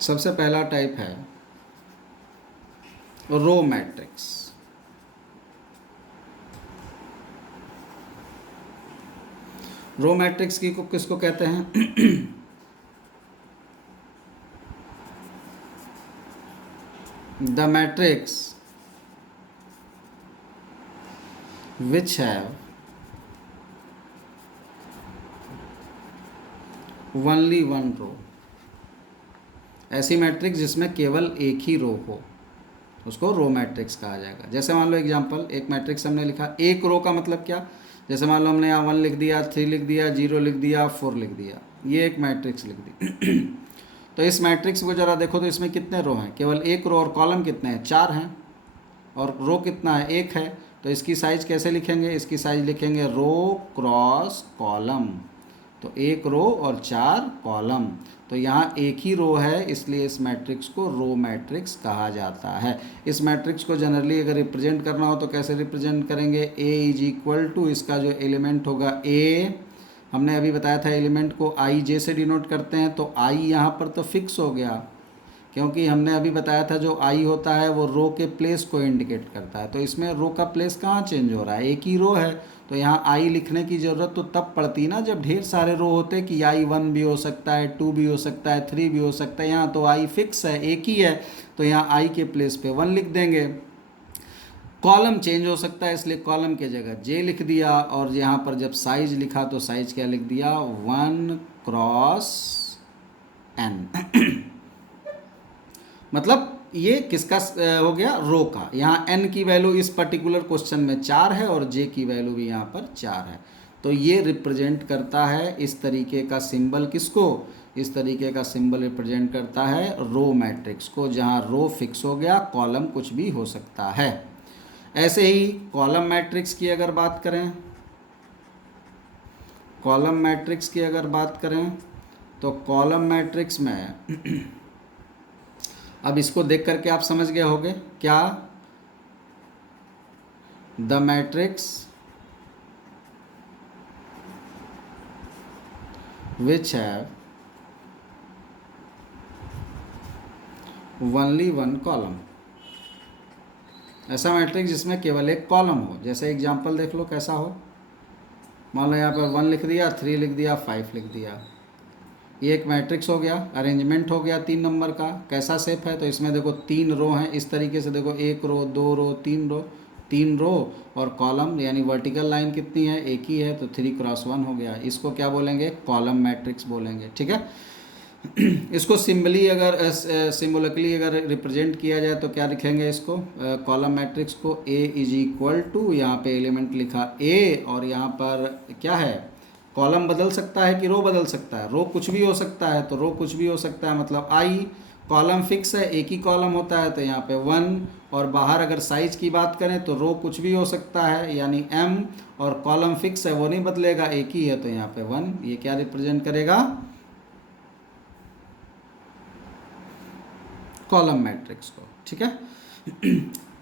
सबसे पहला टाइप है रो मैट्रिक्स। रो मैट्रिक्स की को किसको कहते हैं? The matrix which have only one row। ऐसी मैट्रिक्स जिसमें केवल एक ही रो हो उसको रो मैट्रिक्स कहा जाएगा। जैसे मान लो एग्जांपल, एक मैट्रिक्स हमने लिखा, एक रो का मतलब क्या, जैसे मान लो हमने यहाँ 1 लिख दिया, 3 लिख दिया, 0 लिख दिया, 4 लिख दिया, ये एक मैट्रिक्स लिख दी। तो इस मैट्रिक्स को ज़रा देखो तो इसमें कितने रो हैं? केवल एक रो। और कॉलम कितने हैं? 4 हैं। और रो कितना है? 1 है। तो इसकी साइज कैसे लिखेंगे? इसकी साइज लिखेंगे रो क्रॉस कॉलम। तो 1 रो और 4 कॉलम। तो यहाँ एक ही रो है, इसलिए इस मैट्रिक्स को रो मैट्रिक्स कहा जाता है। इस मैट्रिक्स को जनरली अगर रिप्रेजेंट करना हो तो कैसे रिप्रेजेंट करेंगे? A इज इक्वल टू इसका जो एलिमेंट होगा A, हमने अभी बताया था एलिमेंट को आई जे से डिनोट करते हैं। तो आई यहाँ पर तो फिक्स हो गया, क्योंकि हमने अभी बताया था जो आई होता है वो रो के प्लेस को इंडिकेट करता है। तो इसमें रो का प्लेस कहाँ चेंज हो रहा है? एक ही रो है। तो यहाँ आई लिखने की ज़रूरत तो तब पड़ती ना जब ढेर सारे रो होते कि आई 1 भी हो सकता है, 2 भी हो सकता है, 3 भी हो सकता है। यहाँ तो आई फिक्स है, एक ही है, तो यहाँ आई के प्लेस पे 1 लिख देंगे। कॉलम चेंज हो सकता है, इसलिए कॉलम के जगह जे लिख दिया। और यहाँ पर जब साइज लिखा तो साइज क्या लिख दिया? 1 क्रॉस n। मतलब ये किसका हो गया? रो का। यहाँ n की वैल्यू इस पर्टिकुलर क्वेश्चन में 4 है और j की वैल्यू भी यहाँ पर 4 है। तो ये रिप्रेजेंट करता है इस तरीके का सिंबल किसको? इस तरीके का सिंबल रिप्रेजेंट करता है रो मैट्रिक्स को, जहाँ रो फिक्स हो गया, कॉलम कुछ भी हो सकता है। ऐसे ही कॉलम मैट्रिक्स की अगर बात करें, कॉलम मैट्रिक्स की अगर बात करें तो कॉलम मैट्रिक्स में अब इसको देख करके आप समझ गए होंगे क्या? The matrix which have only 1 column. ऐसा मैट्रिक्स जिसमें केवल एक कॉलम हो। जैसे एग्जांपल देख लो कैसा हो। मान लो यहाँ पर 1 लिख दिया, 3 लिख दिया, 5 लिख दिया। ये एक मैट्रिक्स हो गया, अरेंजमेंट हो गया 3 नंबर का। कैसा शेप है? तो इसमें देखो 3 रो हैं, इस तरीके से देखो, 1 रो, 2 रो, 3 रो, 3 रो। और कॉलम यानी वर्टिकल लाइन कितनी है? एक ही है, तो 3 क्रॉस 1 हो गया। इसको क्या बोलेंगे? कॉलम मैट्रिक्स बोलेंगे। ठीक है। इसको सिंबली अगर सिम्बोलिकली अगर रिप्रेजेंट किया जाए तो क्या लिखेंगे इसको? कॉलम मैट्रिक्स को A इज इक्वल टू, यहाँ पे एलिमेंट लिखा A, और यहाँ पर क्या है? कॉलम बदल सकता है कि रो बदल सकता है? रो कुछ भी हो सकता है, तो रो कुछ भी हो सकता है मतलब आई। कॉलम फिक्स है, एक ही कॉलम होता है, तो यहाँ पे 1। और बाहर अगर साइज की बात करें तो रो कुछ भी हो सकता है यानी m, और कॉलम फिक्स है, वो नहीं बदलेगा, एक ही है, तो यहाँ पे 1। ये क्या रिप्रेजेंट करेगा? कॉलम मैट्रिक्स को। ठीक है।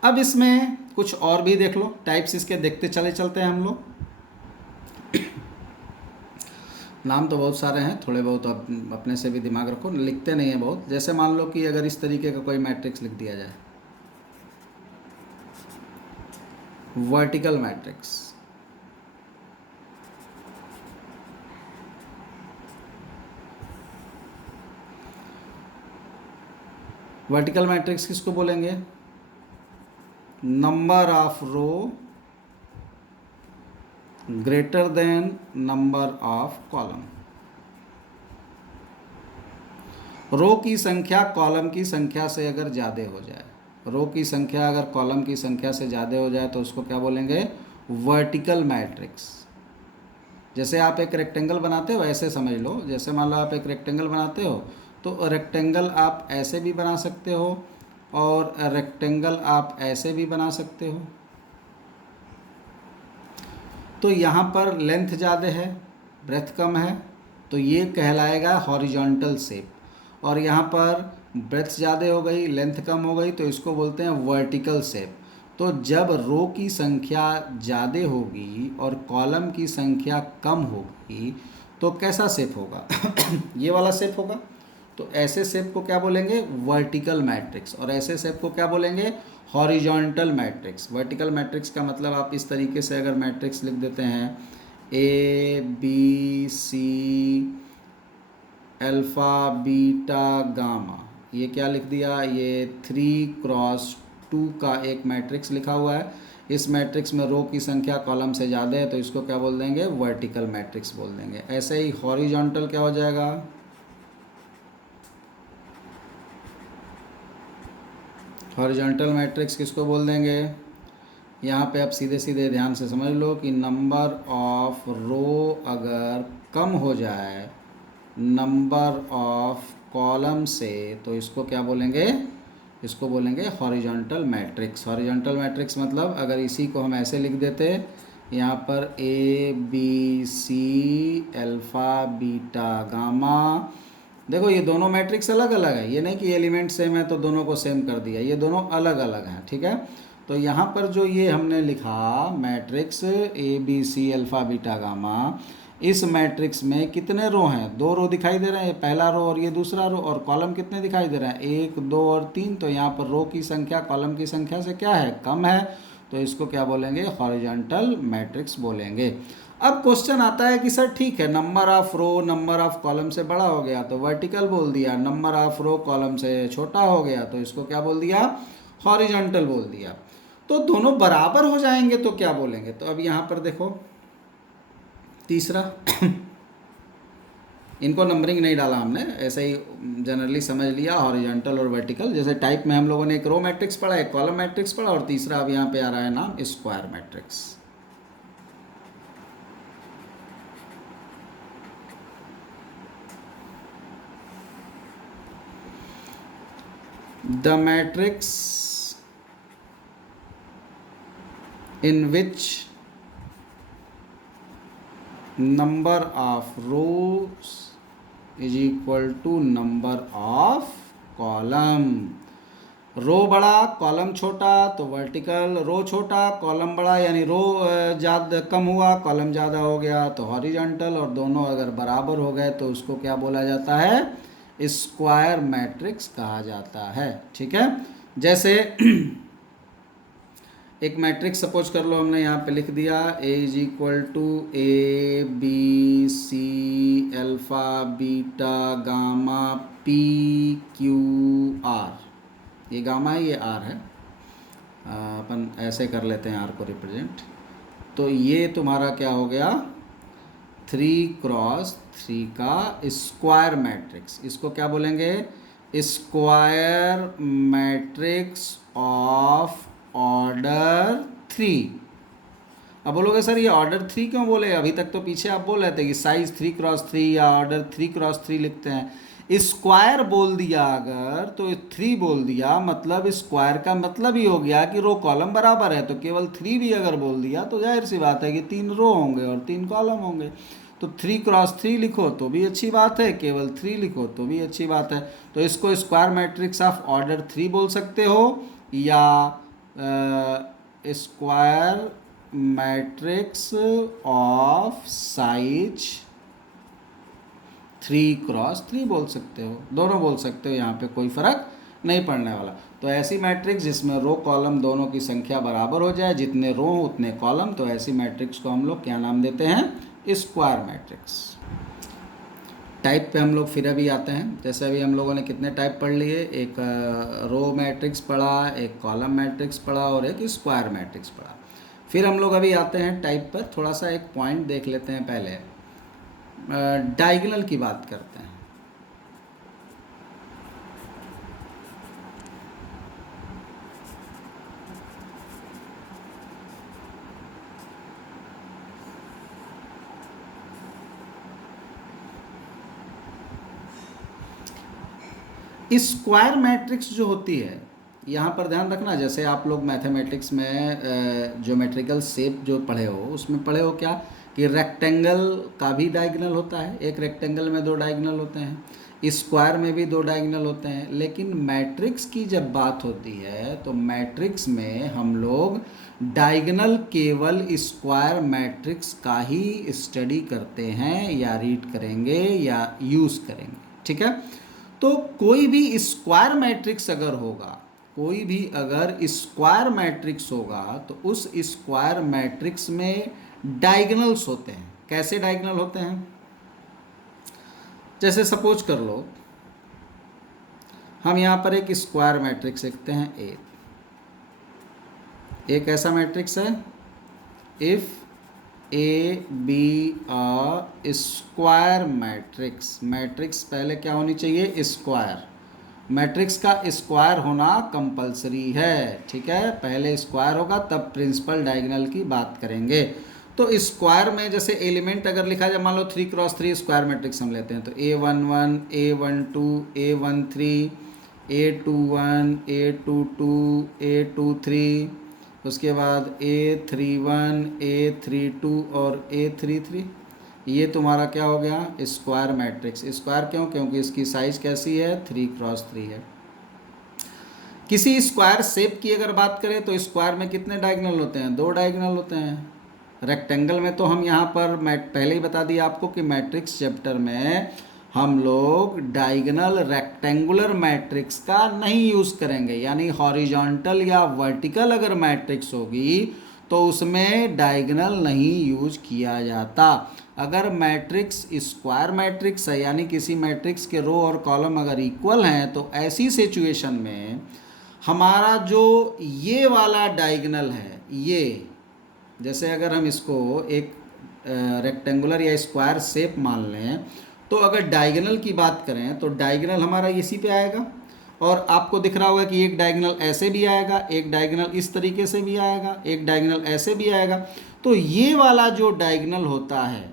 अब इसमें कुछ और भी देख लो, टाइप्स इसके देखते चले चलते हैं हम लोग। नाम तो बहुत सारे हैं, थोड़े बहुत अपने से भी दिमाग रखो, लिखते नहीं हैं बहुत। जैसे मान लो कि अगर इस तरीके का कोई मैट्रिक्स लिख दिया जाए, वर्टिकल मैट्रिक्स। वर्टिकल मैट्रिक्स किसको बोलेंगे? Number of row greater than number of column. Row की संख्या कॉलम की संख्या से अगर ज़्यादा हो जाए, रो की संख्या अगर कॉलम की संख्या से ज़्यादा हो जाए तो उसको क्या बोलेंगे? Vertical matrix. जैसे आप एक रेक्टेंगल बनाते हो ऐसे समझ लो, जैसे मान लो आप एक रेक्टेंगल बनाते हो तो रेक्टेंगल आप ऐसे भी बना सकते हो और रेक्टेंगल आप ऐसे भी बना सकते हो। तो यहाँ पर लेंथ ज़्यादा है, ब्रेथ कम है, तो ये कहलाएगा हॉरिजॉन्टल शेप। और यहाँ पर ब्रेथ ज़्यादा हो गई, लेंथ कम हो गई, तो इसको बोलते हैं वर्टिकल शेप। तो जब रो की संख्या ज़्यादा होगी और कॉलम की संख्या कम होगी तो कैसा शेप होगा? ये वाला शेप होगा। तो ऐसे शेप को क्या बोलेंगे? Vertical matrix. और ऐसे शेप को क्या बोलेंगे? Horizontal matrix. वर्टिकल मैट्रिक्स का मतलब आप इस तरीके से अगर मैट्रिक्स लिख देते हैं A B C alpha beta gamma, ये क्या लिख दिया? ये 3x2 का एक मैट्रिक्स लिखा हुआ है। इस मैट्रिक्स में रो की संख्या कॉलम से ज़्यादा है तो इसको क्या बोल देंगे? वर्टिकल मैट्रिक्स बोल देंगे। ऐसे ही हॉरिजॉन्टल क्या हो जाएगा? हॉरिजॉन्टल मैट्रिक्स किसको बोल देंगे? यहाँ पे आप सीधे सीधे ध्यान से समझ लो कि नंबर ऑफ रो अगर कम हो जाए नंबर ऑफ कॉलम से तो इसको क्या बोलेंगे? इसको बोलेंगे हॉरिजॉन्टल मैट्रिक्स। हॉरिजॉन्टल मैट्रिक्स मतलब अगर इसी को हम ऐसे लिख देते, यहाँ पर A B C alpha beta gamma, देखो ये दोनों मैट्रिक्स अलग अलग है, ये नहीं कि एलिमेंट सेम है तो दोनों को सेम कर दिया, ये दोनों अलग अलग हैं, ठीक है। तो यहाँ पर जो ये हमने लिखा matrix A B C alpha beta gamma, इस मैट्रिक्स में कितने रो हैं? 2 रो दिखाई दे रहे हैं, ये पहला रो और ये दूसरा रो, और कॉलम कितने दिखाई दे रहे हैं? 1 2 और 3। तो यहाँ पर रो की संख्या कॉलम की संख्या से क्या है? कम है, तो इसको क्या बोलेंगे? हॉरिजॉन्टल मैट्रिक्स बोलेंगे। अब क्वेश्चन आता है कि सर ठीक है, number of row number of column से बड़ा हो गया तो वर्टिकल बोल दिया, नंबर ऑफ रो कॉलम से छोटा हो गया तो इसको क्या बोल दिया? हॉरिजॉन्टल बोल दिया। तो दोनों बराबर हो जाएंगे तो क्या बोलेंगे? तो अब यहाँ पर देखो तीसरा इनको नंबरिंग नहीं डाला हमने, ऐसे ही जनरली समझ लिया हॉरिजॉन्टल और वर्टिकल। जैसे टाइप में हम लोगों ने एक रो मैट्रिक्स पढ़ा, एक कॉलम मैट्रिक्स पढ़ा, और तीसरा अब यहाँ पे आ रहा है नाम square matrix. The matrix in which number of rows is equal to number of column। रो बड़ा कॉलम छोटा तो वर्टिकल, रो छोटा कॉलम बड़ा यानी रो ज़्यादा कम हुआ कॉलम ज़्यादा हो गया तो हॉरिजॉन्टल, और दोनों अगर बराबर हो गए तो उसको क्या बोला जाता है? स्क्वायर मैट्रिक्स कहा जाता है, ठीक है। जैसे एक मैट्रिक्स सपोज कर लो हमने यहाँ पे लिख दिया A is equal to A B C alpha beta gamma P Q R. ये गामा है, ये आर है, अपन ऐसे कर लेते हैं आर को रिप्रेजेंट। तो ये तुम्हारा क्या हो गया? 3x3 का स्क्वायर मैट्रिक्स। इसको क्या बोलेंगे? Square matrix of order 3। अब बोलोगे सर ये ऑर्डर 3 क्यों बोले? अभी तक तो पीछे आप बोल रहे थे कि साइज 3x3 या ऑर्डर 3x3 लिखते हैं। स्क्वायर बोल दिया अगर तो 3 बोल दिया, मतलब स्क्वायर का मतलब ही हो गया कि रो कॉलम बराबर है। तो केवल 3 भी अगर बोल दिया तो जाहिर सी बात है कि 3 रो होंगे और 3 कॉलम होंगे। तो 3x3 लिखो तो भी अच्छी बात है, केवल 3 लिखो तो भी अच्छी बात है। तो इसको स्क्वायर मैट्रिक्स ऑफ ऑर्डर 3 बोल सकते हो, या square matrix of size 3x3 बोल सकते हो, दोनों बोल सकते हो, यहाँ पे कोई फ़र्क नहीं पड़ने वाला। तो ऐसी मैट्रिक्स जिसमें रो कॉलम दोनों की संख्या बराबर हो जाए, जितने रो उतने कॉलम, तो ऐसी मैट्रिक्स को हम लोग क्या नाम देते हैं? Square matrix. टाइप पे हम लोग फिर अभी आते हैं। जैसे अभी हम लोगों ने कितने टाइप पढ़ लिए? एक रो मैट्रिक्स पढ़ा, एक कॉलम मैट्रिक्स पढ़ा और एक स्क्वायर मैट्रिक्स पढ़ा। फिर हम लोग अभी आते हैं टाइप पर। थोड़ा सा एक पॉइंट देख लेते हैं पहले, डायगोनल की बात करते हैं। स्क्वायर मैट्रिक्स जो होती है, यहाँ पर ध्यान रखना, जैसे आप लोग मैथमेटिक्स में ज्योमेट्रिकल शेप जो पढ़े हो उसमें पढ़े हो क्या कि रेक्टेंगल का भी डायगोनल होता है, एक रेक्टेंगल में 2 डायगोनल होते हैं, स्क्वायर में भी 2 डायगोनल होते हैं। लेकिन मैट्रिक्स की जब बात होती है तो मैट्रिक्स में हम लोग डायगोनल केवल स्क्वायर मैट्रिक्स का ही स्टडी करते हैं या रीड करेंगे या यूज़ करेंगे, ठीक है। तो कोई भी स्क्वायर मैट्रिक्स अगर होगा, कोई भी अगर स्क्वायर मैट्रिक्स होगा तो उस स्क्वायर मैट्रिक्स में डायगोनल्स होते हैं। कैसे डायगोनल होते हैं? जैसे सपोज कर लो, हम यहाँ पर एक स्क्वायर मैट्रिक्स लिखते हैं ए। एक ऐसा मैट्रिक्स है, if A be a square matrix, matrix पहले क्या होनी चाहिए? स्क्वायर। मैट्रिक्स का स्क्वायर होना कंपलसरी है, ठीक है, पहले स्क्वायर होगा तब प्रिंसिपल डायगोनल की बात करेंगे। तो स्क्वायर में जैसे एलिमेंट अगर लिखा जाए, मान लो 3x3 स्क्वायर मैट्रिक्स हम लेते हैं, तो A11 A12 A13 A21 A22 A23, उसके बाद A31 A32 और A33, ये तुम्हारा क्या हो गया? Square matrix. स्क्वायर क्यों? क्योंकि इसकी साइज कैसी है? 3x3 है। किसी स्क्वायर शेप की अगर बात करें तो स्क्वायर में कितने डायगोनल होते हैं? 2 डायगोनल होते हैं। रेक्टेंगल में तो हम यहाँ पर पहले ही बता दिया आपको कि मैट्रिक्स चैप्टर में हम लोग डायगोनल रेक्टेंगुलर मैट्रिक्स का नहीं यूज़ करेंगे, यानी हॉरिजॉन्टल या वर्टिकल अगर मैट्रिक्स होगी तो उसमें डायगोनल नहीं यूज किया जाता। अगर मैट्रिक्स स्क्वायर मैट्रिक्स है, यानी किसी मैट्रिक्स के रो और कॉलम अगर इक्वल हैं, तो ऐसी सिचुएशन में हमारा जो ये वाला डायगोनल है, ये जैसे अगर हम इसको एक रेक्टेंगुलर या स्क्वायर शेप मान लें, तो अगर डायगोनल की बात करें तो डायगोनल हमारा इसी पे आएगा, और आपको दिख रहा होगा कि एक डायगोनल ऐसे भी आएगा, एक डायगोनल इस तरीके से भी आएगा, एक डायगोनल ऐसे भी आएगा। तो ये वाला जो डायगोनल होता है,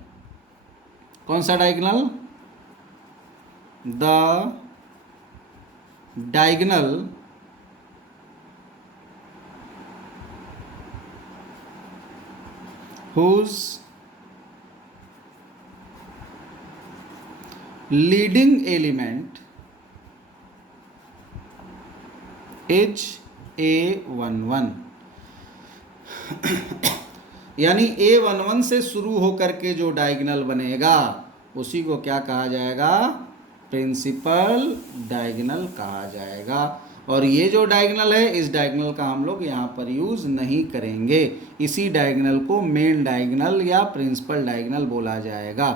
कौन सा diagonal? The diagonal whose leading element is A11, यानी A11 से शुरू होकर के जो डायगोनल बनेगा उसी को क्या कहा जाएगा? प्रिंसिपल डायगोनल कहा जाएगा। और ये जो डायगोनल है, इस डायगोनल का हम लोग यहाँ पर यूज़ नहीं करेंगे, इसी डायगोनल को मेन डायगोनल या प्रिंसिपल डायगोनल बोला जाएगा।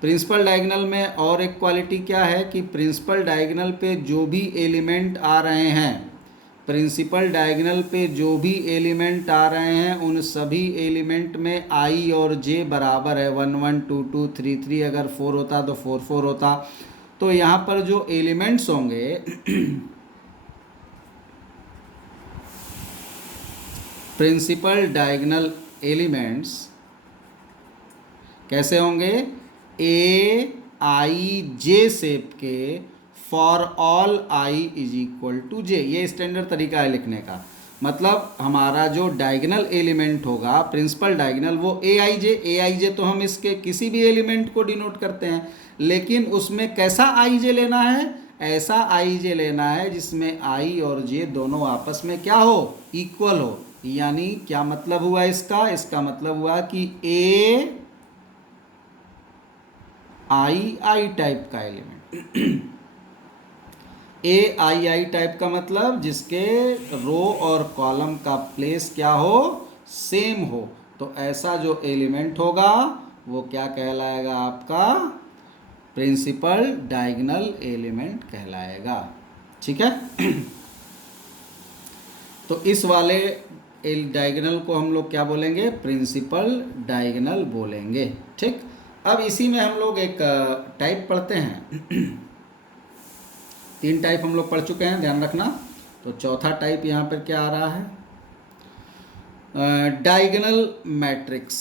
प्रिंसिपल डायगोनल में और एक क्वालिटी क्या है कि प्रिंसिपल डायगोनल पे जो भी एलिमेंट आ रहे हैं, प्रिंसिपल डायगोनल पे जो भी एलिमेंट आ रहे हैं, उन सभी एलिमेंट में आई और जे बराबर है। 1 1 2 2 3 3, अगर 4 होता तो 4 4 होता। तो यहाँ पर जो एलिमेंट्स होंगे प्रिंसिपल डायगोनल एलिमेंट्स कैसे होंगे? ए आई जे शेप के for all I is equal to J. ये स्टैंडर्ड तरीका है लिखने का। मतलब हमारा जो डायगोनल एलिमेंट होगा प्रिंसिपल डायगोनल, वो ए आई जे तो हम इसके किसी भी एलिमेंट को डिनोट करते हैं, लेकिन उसमें कैसा आई जे लेना है? ऐसा आई जे लेना है जिसमें आई और जे दोनों आपस में क्या हो? इक्वल हो। यानी क्या मतलब हुआ इसका? इसका मतलब हुआ कि ए आई टाइप का एलिमेंट ए आई टाइप का मतलब जिसके रो और कॉलम का प्लेस क्या हो? सेम हो। तो ऐसा जो एलिमेंट होगा वो क्या कहलाएगा? आपका प्रिंसिपल डायगोनल एलिमेंट कहलाएगा। ठीक है। तो इस वाले डायगोनल को हम लोग क्या बोलेंगे? प्रिंसिपल डायगोनल बोलेंगे। ठीक। अब इसी में हम लोग एक टाइप पढ़ते हैं। 3 टाइप हम लोग पढ़ चुके हैं, ध्यान रखना। तो चौथा टाइप यहाँ पर क्या आ रहा है? Diagonal matrix.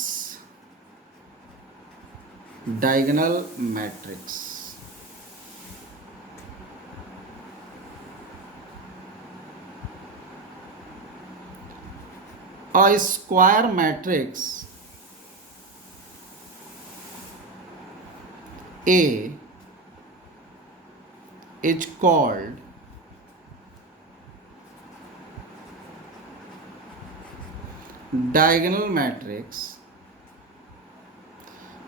Diagonal matrix A square matrix A is called diagonal matrix।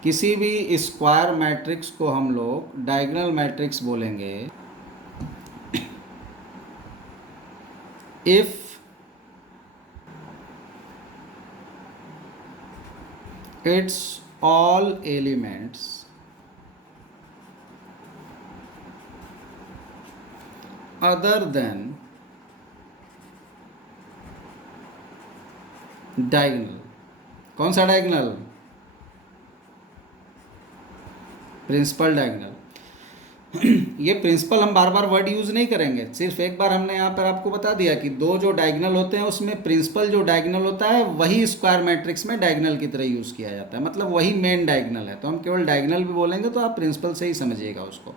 किसी भी स्क्वायर मैट्रिक्स को हम लोग डायगोनल मैट्रिक्स बोलेंगे if its all elements other than diagonal, कौन सा डायगोनल? Principal diagonal. ये प्रिंसिपल हम बार बार वर्ड यूज़ नहीं करेंगे, सिर्फ एक बार हमने यहाँ पर आपको बता दिया कि दो जो डायगोनल होते हैं उसमें प्रिंसिपल जो डायगोनल होता है वही स्क्वायर मैट्रिक्स में डायगोनल की तरह यूज़ किया जाता है, मतलब वही मेन डायगोनल है। तो हम केवल डायगोनल भी बोलेंगे तो आप प्रिंसिपल से ही समझिएगा उसको।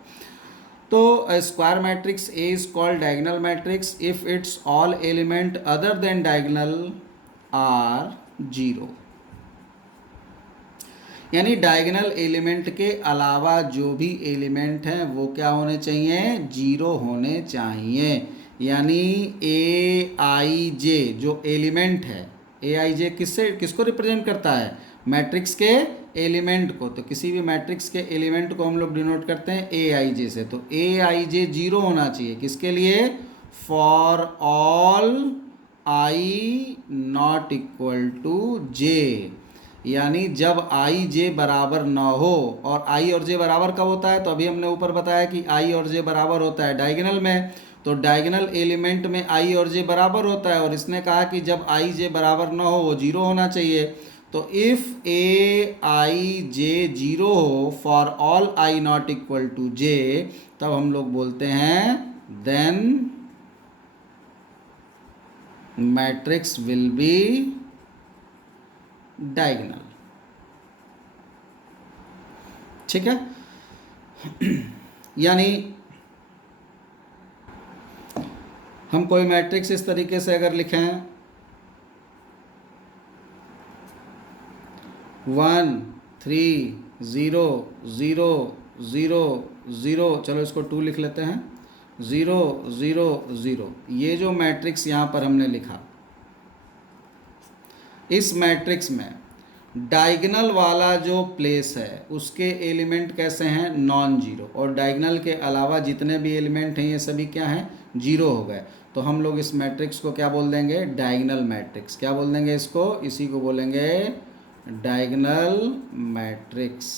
तो square matrix A is called diagonal matrix if it's all element other than diagonal are zero, यानी डायगोनल एलिमेंट के अलावा जो भी एलिमेंट हैं वो क्या होने चाहिए? जीरो होने चाहिए। यानी ए आई जे जो एलिमेंट है, ए आई जे किसको रिप्रेजेंट करता है? मैट्रिक्स के एलिमेंट को। तो किसी भी मैट्रिक्स के एलिमेंट को हम लोग डिनोट करते हैं ए आई जे से। तो ए आई जे जीरो होना चाहिए किसके लिए? For all I not equal to J, यानी जब आई जे बराबर ना हो। और आई और जे बराबर कब होता है? तो अभी हमने ऊपर बताया कि आई और जे बराबर होता है डायगोनल में। तो डायगोनल एलिमेंट में आई और जे बराबर होता है, और इसने कहा कि जब आई जे बराबर ना हो वो जीरो होना चाहिए। तो if A I J zero हो for all I not equal to J, तब हम लोग बोलते हैं then matrix will be diagonal. ठीक है, यानी हम कोई मैट्रिक्स इस तरीके से अगर लिखें 1 3 0 0 0 0, चलो इसको 2 लिख लेते हैं, 0 0 0, ये जो मैट्रिक्स यहाँ पर हमने लिखा, इस मैट्रिक्स में डायगोनल वाला जो प्लेस है उसके एलिमेंट कैसे हैं? Non zero. और डायगोनल के अलावा जितने भी एलिमेंट हैं ये सभी क्या हैं? जीरो हो गए। तो हम लोग इस मैट्रिक्स को क्या बोल देंगे? Diagonal matrix. क्या बोल देंगे इसको? इसी को बोलेंगे डायगोनल मैट्रिक्स।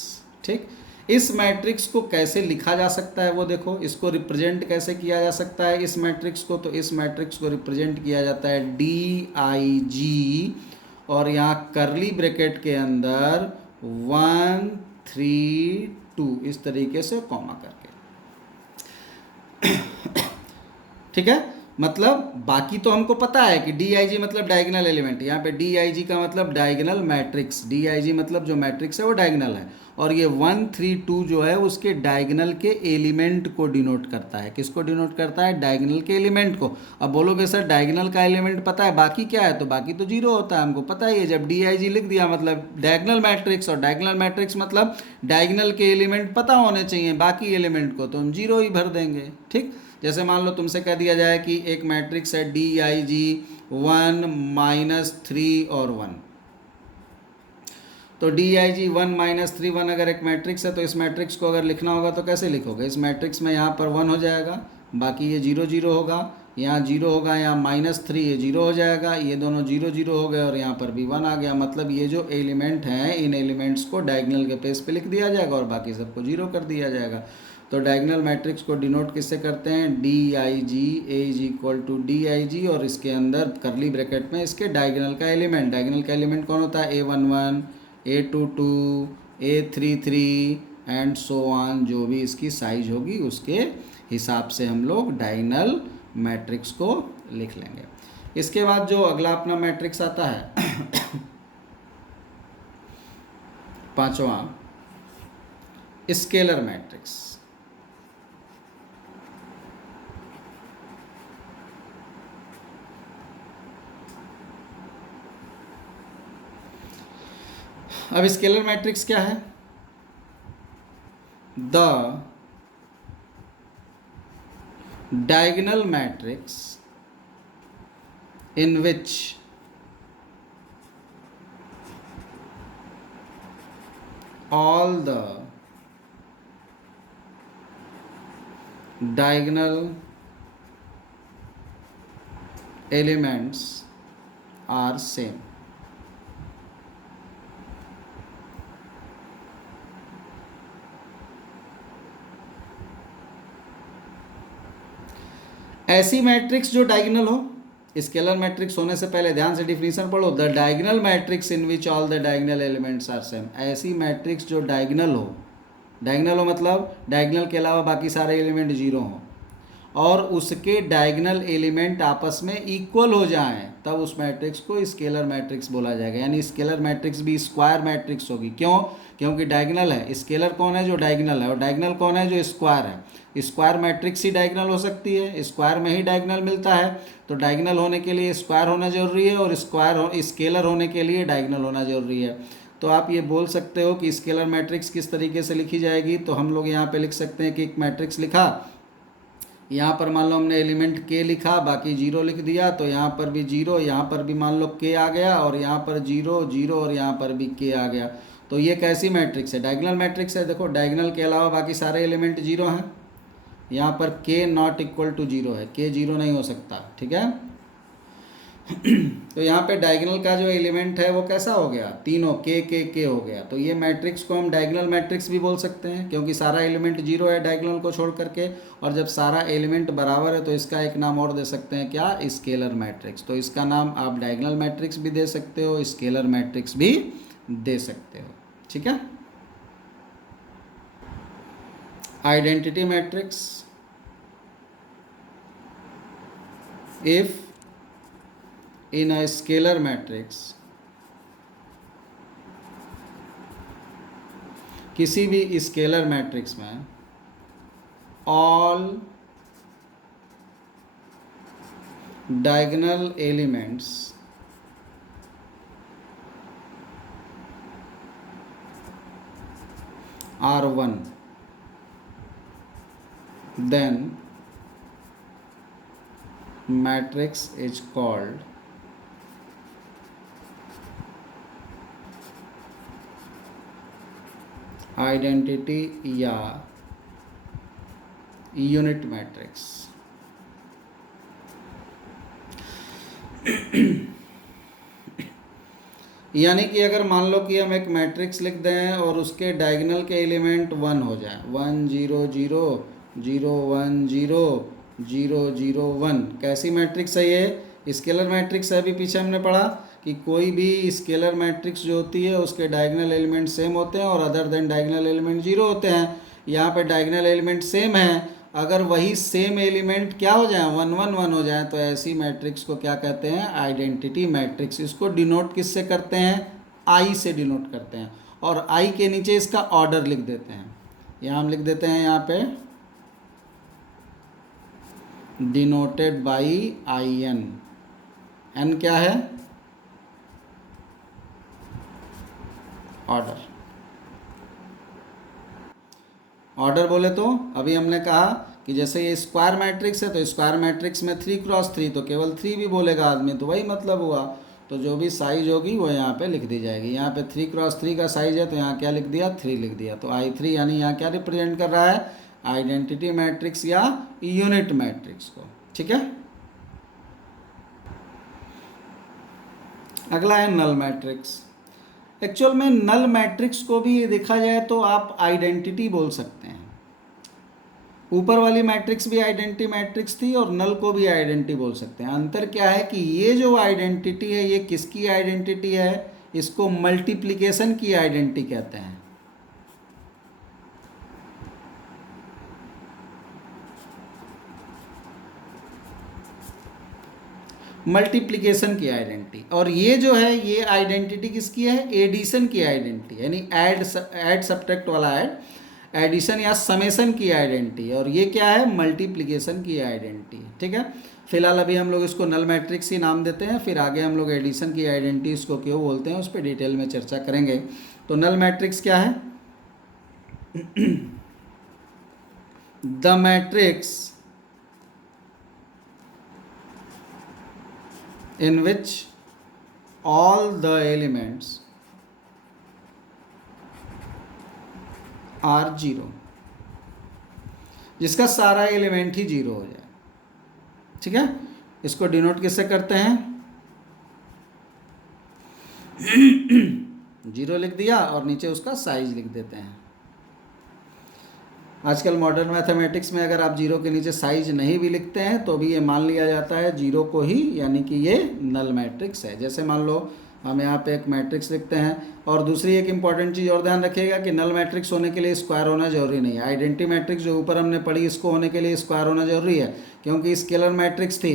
ठीक, इस मैट्रिक्स को कैसे लिखा जा सकता है वो देखो, इसको रिप्रेजेंट कैसे किया जा सकता है इस मैट्रिक्स को? तो इस मैट्रिक्स को रिप्रेजेंट किया जाता है डी आई जी, और यहाँ करली ब्रैकेट के अंदर 1 3 2 इस तरीके से कॉमा करके। ठीक है, मतलब बाकी तो हमको पता है कि डी आई जी मतलब डायगोनल एलिमेंट, यहाँ पे डी आई जी का मतलब डायगोनल मैट्रिक्स, डी आई जी मतलब जो मैट्रिक्स है वो डायगोनल है। और ये 1 3 2 जो है उसके डायगोनल के एलिमेंट को डिनोट करता है। किसको डिनोट करता है? डायगोनल के एलिमेंट को। अब बोलोगे सर डायगोनल का एलिमेंट पता है, बाकी क्या है? तो बाकी तो जीरो होता है, हमको पता ही है। जब डी आई जी लिख दिया मतलब डायगोनल मैट्रिक्स, और डायगोनल मैट्रिक्स मतलब डायगोनल के एलिमेंट पता होने चाहिए, बाकी एलिमेंट को तो हम जीरो ही भर देंगे। ठीक, जैसे मान लो तुमसे कह दिया जाए कि एक मैट्रिक्स है डी आई जी 1 -3 और 1, तो डी आई जी 1 -3 1 अगर एक मैट्रिक्स है तो इस मैट्रिक्स को अगर लिखना होगा तो कैसे लिखोगे? इस मैट्रिक्स में यहाँ पर 1 हो जाएगा, बाकी ये 0 0 होगा, यहाँ 0 होगा, यहाँ -3 ये 0 हो जाएगा, ये दोनों 0 0 हो गए, और यहाँ पर भी 1 आ गया। मतलब ये जो एलिमेंट हैं इन एलिमेंट्स को डायगोनल के पेज पे लिख दिया जाएगा और बाकी सबको 0 कर दिया जाएगा। तो डायगोनल मैट्रिक्स को डिनोट किससे करते हैं? D I G, A is equal to D I G, और इसके अंदर करली ब्रैकेट में इसके डायगोनल का एलिमेंट। डायगोनल का एलिमेंट कौन होता है? A11 A22 A33 and so on, जो भी इसकी साइज होगी उसके हिसाब से हम लोग डायगोनल मैट्रिक्स को लिख लेंगे। इसके बाद जो अगला अपना मैट्रिक्स आता है पांचवा, स्केलर मैट्रिक्स। अब स्केलर मैट्रिक्स क्या है? The diagonal matrix in which all the diagonal elements are same. ऐसी मैट्रिक्स जो डायगोनल हो, स्केलर मैट्रिक्स होने से पहले ध्यान से डिफिनीशन पढ़ो, the diagonal matrix in which all the diagonal elements are same. ऐसी मैट्रिक्स जो डायगोनल हो, डायगोनल हो मतलब डायगोनल के अलावा बाकी सारे एलिमेंट जीरो हों और उसके डायगोनल एलिमेंट आपस में इक्वल हो जाएं, तब उस मैट्रिक्स को स्केलर मैट्रिक्स बोला जाएगा। यानी स्केलर मैट्रिक्स भी स्क्वायर मैट्रिक्स होगी। क्यों? क्योंकि डायगोनल है। स्केलर कौन है? जो डायगोनल है। और डायगोनल कौन है? जो स्क्वायर है। स्क्वायर मैट्रिक्स ही डायगोनल हो सकती है, स्क्वायर में ही डायगोनल मिलता है। तो डायगोनल होने के लिए स्क्वायर होना जरूरी है और स्केलर होने के लिए डायगोनल होना जरूरी है। तो आप ये बोल सकते हो कि स्केलर मैट्रिक्स किस तरीके से लिखी जाएगी। तो हम लोग यहाँ पे लिख सकते हैं कि एक मैट्रिक्स लिखा, यहाँ पर मान लो हमने एलिमेंट के लिखा, बाकी जीरो लिख दिया, तो यहाँ पर भी जीरो, यहाँ पर भी मान लो के आ गया और यहाँ पर जीरो जीरो और यहाँ पर भी के आ गया। तो ये कैसी मैट्रिक्स है? डायगोनल मैट्रिक्स है। देखो डायगोनल के अलावा बाकी सारे एलिमेंट जीरो हैं। यहाँ पर के नॉट इक्वल टू जीरो है, के जीरो नहीं हो सकता। ठीक है। तो यहाँ पे डायगोनल का जो एलिमेंट है वो कैसा हो गया? तीनों के हो गया। तो ये मैट्रिक्स को हम डायगोनल मैट्रिक्स भी बोल सकते हैं क्योंकि सारा एलिमेंट जीरो है डायगोनल को छोड़ करके। और जब सारा एलिमेंट बराबर है तो इसका एक नाम और दे सकते हैं, क्या? Scalar matrix. तो इसका नाम आप डायगोनल मैट्रिक्स भी दे सकते हो, स्केलर मैट्रिक्स भी दे सकते हो। ठीक है। Identity matrix, if in a scalar matrix किसी भी स्केलर मैट्रिक्स में all diagonal elements are one, then matrix is called identity या यूनिट मैट्रिक्स। यानी कि अगर मान लो कि हम एक मैट्रिक्स लिख दें और उसके डायगोनल के एलिमेंट वन हो जाए, 1 0 0 0 1 0 0 0 1, कैसी मैट्रिक्स है ये? स्केलर मैट्रिक्स है। अभी पीछे हमने पढ़ा कि कोई भी स्केलर मैट्रिक्स जो होती है उसके डायगोनल एलिमेंट सेम होते हैं और other than diagonal element zero होते हैं। यहाँ पे डायगोनल एलिमेंट सेम है, अगर वही सेम एलिमेंट क्या हो जाए? 1 1 1 हो जाए, तो ऐसी मैट्रिक्स को क्या कहते हैं? Identity matrix. इसको डिनोट किससे करते हैं? आई से डिनोट करते हैं और आई के नीचे इसका ऑर्डर लिख देते हैं। यहाँ हम लिख देते हैं यहाँ पे denoted by I n. N क्या है? ऑर्डर। ऑर्डर बोले तो अभी हमने कहा कि जैसे ये स्क्वायर मैट्रिक्स है तो स्क्वायर मैट्रिक्स में 3 क्रॉस 3, तो केवल 3 भी बोलेगा आदमी, तो वही मतलब हुआ। तो जो भी साइज होगी वो यहाँ पे लिख दी जाएगी। यहाँ पे 3 क्रॉस 3 का साइज है तो यहाँ क्या लिख दिया? 3 लिख दिया। तो I3 यानी यहाँ क्या रिप्रेजेंट कर रहा है? आइडेंटिटी मैट्रिक्स या यूनिट मैट्रिक्स को। ठीक है। अगला है नल मैट्रिक्स। एक्चुअल में नल मैट्रिक्स को भी देखा जाए तो आप आइडेंटिटी बोल सकते हैं। ऊपर वाली मैट्रिक्स भी आइडेंटिटी मैट्रिक्स थी और नल को भी आइडेंटिटी बोल सकते हैं। अंतर क्या है कि ये जो आइडेंटिटी है ये किसकी आइडेंटिटी है? इसको मल्टीप्लिकेशन की आइडेंटिटी कहते हैं। मल्टीप्लिकेशन की आइडेंटिटी। और ये जो है ये आइडेंटिटी किसकी है? एडिशन की आइडेंटिटी, यानी ऐड सब्ट्रैक्ट वाला एडिशन या समेशन की आइडेंटिटी। और ये क्या है? मल्टीप्लिकेशन की आइडेंटिटी। ठीक है। फिलहाल अभी हम लोग इसको नल मैट्रिक्स ही नाम देते हैं, फिर आगे हम लोग एडिशन की आइडेंटिटी इसको क्यों बोलते हैं उस पर डिटेल में चर्चा करेंगे। तो नल मैट्रिक्स क्या है? The matrix in which all the elements are zero, जिसका सारा एलिमेंट ही जीरो हो जाए। ठीक है। इसको डिनोट किससे करते हैं? जीरो लिख दिया और नीचे उसका साइज लिख देते हैं। आजकल मॉडर्न मैथमेटिक्स में अगर आप जीरो के नीचे साइज नहीं भी लिखते हैं तो भी ये मान लिया जाता है जीरो को ही, यानी कि ये नल मैट्रिक्स है। जैसे मान लो हम यहाँ पे एक मैट्रिक्स लिखते हैं, और दूसरी एक इंपॉर्टेंट चीज़ और ध्यान रखिएगा कि नल मैट्रिक्स होने के लिए स्क्वायर होना जरूरी नहीं है। आइडेंटिटी मैट्रिक्स जो ऊपर हमने पढ़ी, इसको होने के लिए स्क्वायर होना जरूरी है, क्योंकि स्केलर मैट्रिक्स थी,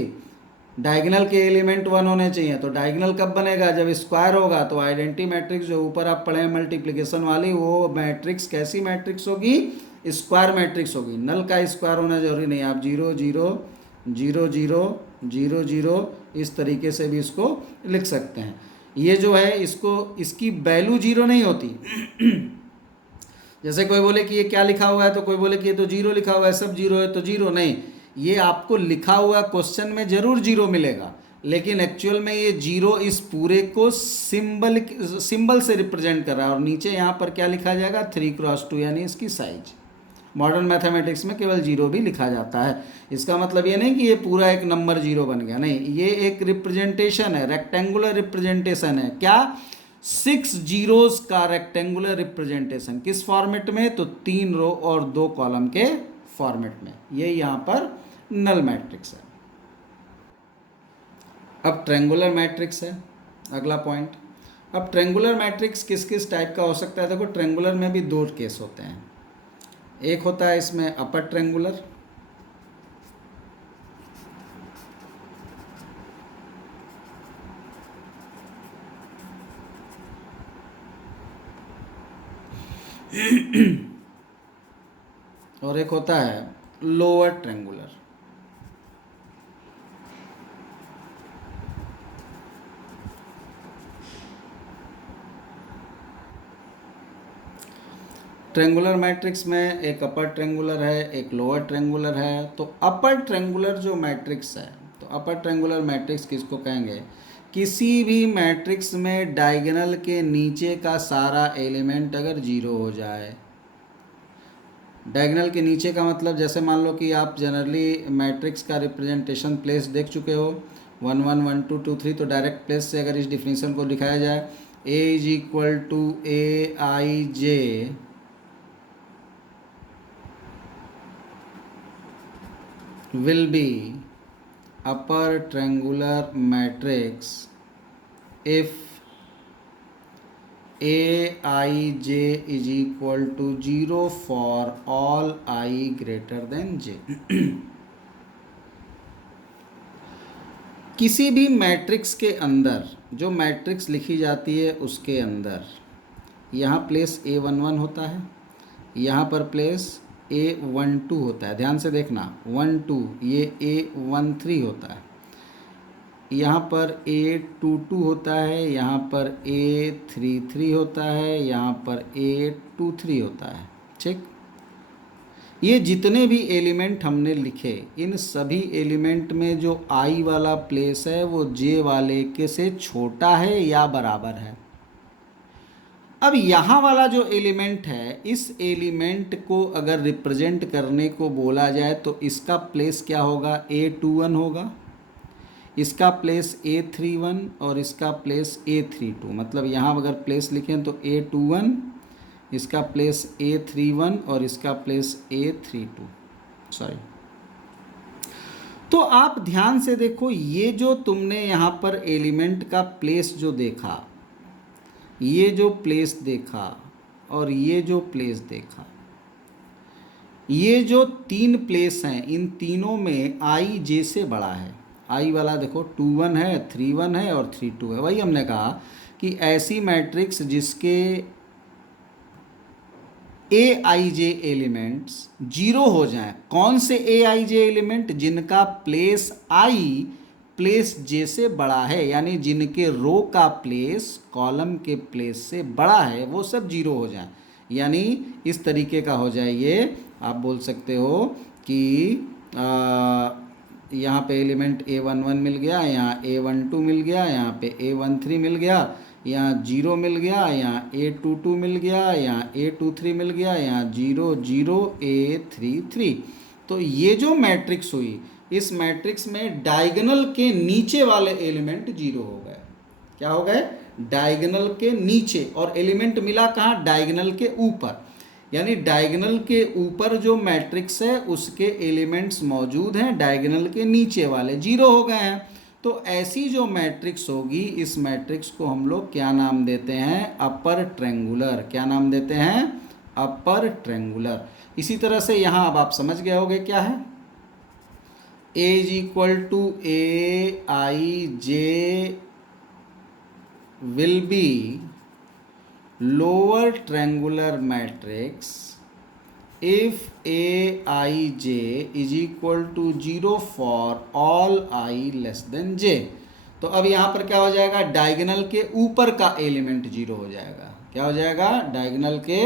डायगोनल के एलिमेंट 1 होने चाहिए। तो डायगोनल कब बनेगा? जब स्क्वायर होगा। तो आइडेंटिटी मैट्रिक्स जो ऊपर आप पढ़े हैं मल्टीप्लिकेशन वाली, वो मैट्रिक्स कैसी मैट्रिक्स होगी? स्क्वायर मैट्रिक्स होगी। नल का स्क्वायर होना जरूरी नहीं है। आप 0 0 0 0 0 0 इस तरीके से भी इसको लिख सकते हैं। ये जो है इसको, इसकी वैल्यू जीरो नहीं होती। जैसे कोई बोले कि ये क्या लिखा हुआ है, तो कोई बोले कि ये तो जीरो लिखा हुआ है, सब जीरो है तो जीरो नहीं। ये आपको लिखा हुआ क्वेश्चन में जरूर जीरो मिलेगा, लेकिन एक्चुअल में ये जीरो इस पूरे को सिंबल से रिप्रेजेंट कर रहा है। और नीचे यहाँ पर क्या लिखा जाएगा? 3x2, यानी इसकी साइज। मॉडर्न मैथमेटिक्स में केवल जीरो भी लिखा जाता है। इसका मतलब ये नहीं कि ये पूरा एक नंबर जीरो बन गया, नहीं, ये एक रिप्रेजेंटेशन है, रेक्टेंगुलर रिप्रेजेंटेशन है। क्या? 6 जीरोस का रेक्टेंगुलर रिप्रेजेंटेशन। किस फॉर्मेट में? तो 3 रो और 2 कॉलम के फॉर्मेट में। ये यहाँ पर नल मैट्रिक्स है। अब ट्रेंगुलर मैट्रिक्स है अगला पॉइंट। अब ट्रेंगुलर मैट्रिक्स किस किस टाइप का हो सकता है? देखो, ट्रेंगुलर में भी 2 केस होते हैं। एक होता है इसमें अपर ट्रेंगुलर, और एक होता है लोअर ट्रेंगुलर। ट्रेंगुलर मैट्रिक्स में एक अपर ट्रेंगुलर है, एक लोअर ट्रेंगुलर है। तो अपर ट्रेंगुलर जो मैट्रिक्स है, तो अपर ट्रेंगुलर मैट्रिक्स किसको कहेंगे? किसी भी मैट्रिक्स में डायगोनल के नीचे का सारा एलिमेंट अगर जीरो हो जाए। डायगोनल के नीचे का मतलब, जैसे मान लो कि आप जनरली मैट्रिक्स का रिप्रेजेंटेशन प्लेस देख चुके हो, 1 1 1 2 2 3। तो डायरेक्ट प्लेस से अगर इस डिफिनीशन को दिखाया जाए, A is equal to AIJ will be upper triangular matrix if Aij is equal to 0 for all I greater than j। किसी भी मैट्रिक्स के अंदर, जो मैट्रिक्स लिखी जाती है उसके अंदर, यहाँ प्लेस A11 होता है, यहाँ पर प्लेस A12 होता है। ध्यान से देखना, 1 2, ये A13 होता है, यहाँ पर A22 होता है, यहाँ पर A33 होता है, यहाँ पर A23 होता है। ठीक, ये जितने भी एलिमेंट हमने लिखे, इन सभी एलिमेंट में जो I वाला प्लेस है वो J वाले के से छोटा है या बराबर है। अब यहाँ वाला जो एलिमेंट है, इस एलिमेंट को अगर रिप्रेजेंट करने को बोला जाए तो इसका प्लेस क्या होगा? A21 होगा, इसका प्लेस A31 और इसका प्लेस A32। मतलब यहाँ अगर प्लेस लिखें तो A21, इसका प्लेस A31 और इसका प्लेस A32। सॉरी। तो आप ध्यान से देखो, ये जो तुमने यहाँ पर एलिमेंट का प्लेस जो देखा, ये जो प्लेस देखा और ये जो प्लेस देखा, ये जो 3 प्लेस हैं, इन तीनों में I J से बड़ा है। I वाला देखो 2 1 है, 3 1 है और 3 2 है। वही हमने कहा कि ऐसी मैट्रिक्स जिसके AIJ एलिमेंट्स जीरो हो जाएं। कौन से AIJ एलिमेंट? जिनका प्लेस I प्लेस J से बड़ा है, यानी जिनके रो का प्लेस कॉलम के प्लेस से बड़ा है, वो सब जीरो हो जाए। यानी इस तरीके का हो जाए। ये आप बोल सकते हो कि यहाँ पे एलिमेंट A11 मिल गया, यहाँ A12 मिल गया, यहाँ पे A13 मिल गया, यहाँ 0 मिल गया, यहाँ A22 मिल गया, यहाँ A23 मिल गया, यहाँ 0 0 A33। तो ये जो मैट्रिक्स हुई, इस मैट्रिक्स में डायगोनल के नीचे वाले एलिमेंट जीरो हो गए। क्या हो गए? डायगोनल के नीचे, और एलिमेंट मिला कहाँ? डायगोनल के ऊपर। यानी डायगोनल के ऊपर जो मैट्रिक्स है उसके एलिमेंट्स मौजूद हैं, डायगोनल के नीचे वाले जीरो हो गए हैं। तो ऐसी जो मैट्रिक्स होगी, इस मैट्रिक्स को हम लोग क्या नाम देते हैं? Upper triangular. क्या नाम देते हैं? Upper triangular. इसी तरह से यहाँ अब आप समझ गए होगे क्या है। A is equal to a I j will be lower triangular matrix if aij is equal to 0 for all I less than j। तो अब यहाँ पर क्या हो जाएगा? डायगोनल के ऊपर का एलिमेंट जीरो हो जाएगा। क्या हो जाएगा? डायगोनल के